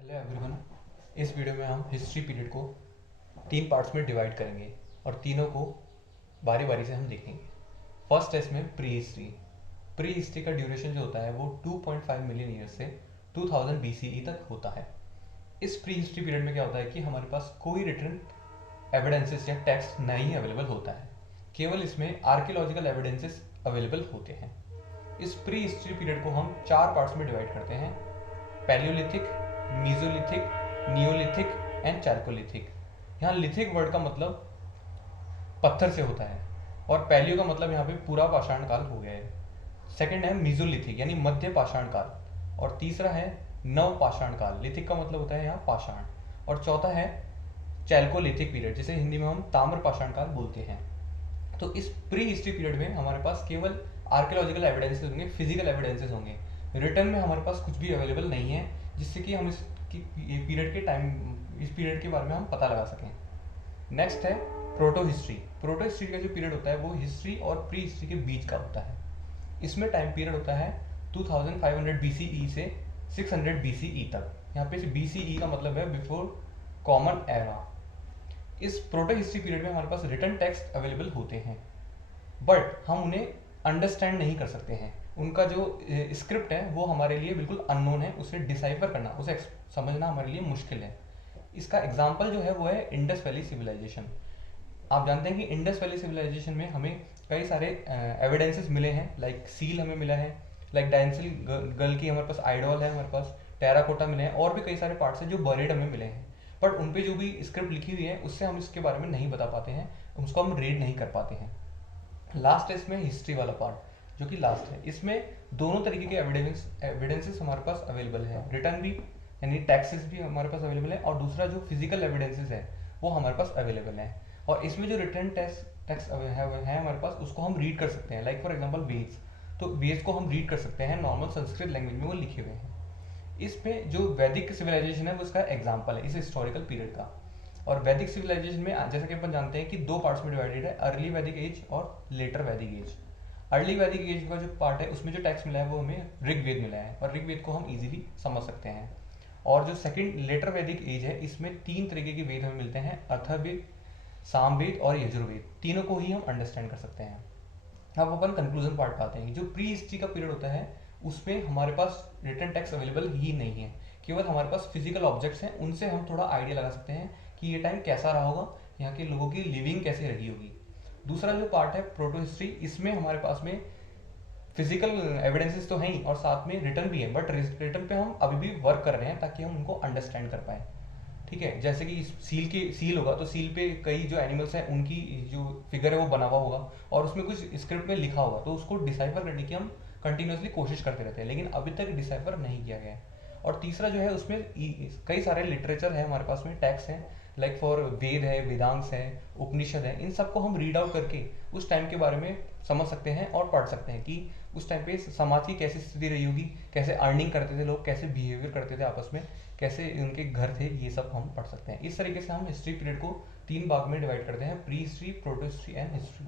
Hello everyone. इस video में हम हिस्ट्री पीरियड को तीन पार्ट्स में डिवाइड करेंगे और तीनों को बारी बारी से हम देखेंगे। फर्स्ट है इसमें प्री हिस्ट्री। प्री हिस्ट्री का ड्यूरेशन जो होता है वो 2.5 मिलियन ईयर से 2000 BCE तक होता है। इस प्री हिस्ट्री पीरियड में क्या होता है कि हमारे पास कोई रिटर्न एविडेंसेस या टेक्स्ट नहीं अवेलेबल होता है, केवल इसमें आर्कियोलॉजिकल एविडेंसेस अवेलेबल होते हैं। इस प्री हिस्ट्री पीरियड को हम चार पार्ट्स में डिवाइड करते हैं: Palaeolithic, mesolithic, Neolithic and chalcolithic. यहाँ लिथिक वर्ड का मतलब पत्थर से होता है और पैलियो का मतलब यहाँ पे पूरा पाषाण काल हो गया है। सेकंड है मीजोलिथिक यानी मध्य पाषाण काल, और तीसरा है नव पाषाण काल। लिथिक का मतलब होता है यहाँ पाषाण, और चौथा है चैल्कोलिथिक पीरियड, जिसे हिंदी में हम ताम्र पाषाण काल बोलते हैं। तो इस प्री हिस्ट्री पीरियड में हमारे पास केवल आर्कियोलॉजिकल एविडेंसेस होंगे, फिजिकल एविडेंसेस होंगे। रिटर्न में हमारे पास कुछ भी अवेलेबल नहीं है जिससे कि हम इस पीरियड के बारे में हम पता लगा सकें। नेक्स्ट है प्रोटो हिस्ट्री। प्रोटो हिस्ट्री का जो पीरियड होता है वो हिस्ट्री और प्री हिस्ट्री के बीच का होता है। इसमें टाइम पीरियड होता है 2500 BCE से 600 BCE तक। यहाँ पे BCE का मतलब है बिफोर कॉमन एरा। इस प्रोटो हिस्ट्री पीरियड में हमारे पास रिटर्न टेक्स्ट अवेलेबल होते हैं, बट हम उन्हें अंडरस्टैंड नहीं कर सकते हैं। उनका जो स्क्रिप्ट है वो हमारे लिए बिल्कुल अननोन है, उसे डिसाइफर करना, उसे समझना हमारे लिए मुश्किल है। इसका एग्जाम्पल जो है वो है इंडस वैली सिविलाइजेशन। आप जानते हैं कि इंडस वैली सिविलाइजेशन में हमें कई सारे एविडेंसेस मिले हैं, लाइक सील हमें मिला है, लाइक डायंसिल गर्ल की हमारे पास आइडॉल है, हमारे पास टेराकोटा मिले हैं, और भी कई सारे पार्ट्स हैं जो बरीड हमें मिले हैं। बट उन पे जो भी स्क्रिप्ट लिखी हुई है उससे हम इसके बारे में नहीं बता पाते हैं, उसको हम रीड नहीं कर पाते हैं। लास्ट है इसमें हिस्ट्री वाला पार्ट जो कि लास्ट है। इसमें दोनों तरीके के एविडेंसेस हमारे पास अवेलेबल है, रिटर्न भी यानी टैक्सेस भी हमारे पास अवेलेबल है, और दूसरा जो फिजिकल एविडेंसेस है वो हमारे पास अवेलेबल है। और इसमें जो रिटर्न टैक्स है हमारे पास उसको हम रीड कर सकते हैं, लाइक फॉर एग्जाम्पल वेद्स। तो वेद्स को हम रीड कर सकते हैं, नॉर्मल संस्कृत लैंग्वेज में वो लिखे हुए हैं। इसमें जो वैदिक सिविलाइजेशन है वो इसका एग्जाम्पल है इस हिस्टोरिकल पीरियड का। और वैदिक सिविलाइजेशन में जैसा कि अपन जानते हैं कि दो पार्ट्स में डिवाइडेड है, अर्ली वैदिक एज और लेटर वैदिक एज। अर्ली वैदिक एज का जो पार्ट है उसमें जो टेक्स्ट मिला है वो हमें ऋग्वेद मिला है, और ऋग्वेद को हम इजीली समझ सकते हैं। और जो सेकंड लेटर वैदिक एज है इसमें तीन तरीके के वेद हमें मिलते हैं, अथर्ववेद, सामवेद और यजुर्वेद। तीनों को ही हम अंडरस्टैंड कर सकते हैं। अब अपन कंक्लूजन पार्ट पे आते हैं। जो प्री हिस्ट्री का पीरियड होता है उसमें हमारे पास रिटर्न टेक्स्ट अवेलेबल ही नहीं है, केवल हमारे पास फिजिकल ऑब्जेक्ट्स हैं, उनसे हम थोड़ा आइडिया लगा सकते हैं कि ये टाइम कैसा रहा होगा, यहाँ के लोगों की लिविंग कैसे रही होगी। दूसरा जो पार्ट है प्रोटो हिस्ट्री, इसमें हमारे पास में फिजिकल एविडेंसेस तो हैं ही और साथ में रिटर्न भी है, बट रिटर्न पे हम अभी भी वर्क कर रहे हैं ताकि हम उनको अंडरस्टैंड कर पाए। ठीक है, जैसे कि सील होगा तो सील पे कई जो एनिमल्स हैं उनकी जो फिगर है वो बना हुआ होगा और उसमें कुछ स्क्रिप्ट में लिखा होगा, तो उसको डिसाइफर करने की हम कंटिन्यूसली कोशिश करते रहते हैं, लेकिन अभी तक डिसाइफर नहीं किया गया है। और तीसरा जो है उसमें कई सारे लिटरेचर है हमारे पास में, टेक्स्ट हैं, लाइक फॉर वेद है, वेदांग्स है, उपनिषद है। इन सबको हम रीड आउट करके उस टाइम के बारे में समझ सकते हैं और पढ़ सकते हैं कि उस टाइम पे समाज की कैसी स्थिति रही होगी, कैसे अर्निंग करते थे लोग, कैसे बिहेवियर करते थे आपस में, कैसे उनके घर थे, ये सब हम पढ़ सकते हैं। इस तरीके से हम हिस्ट्री पीरियड को तीन भाग में डिवाइड करते हैं: pre history, proto history and history.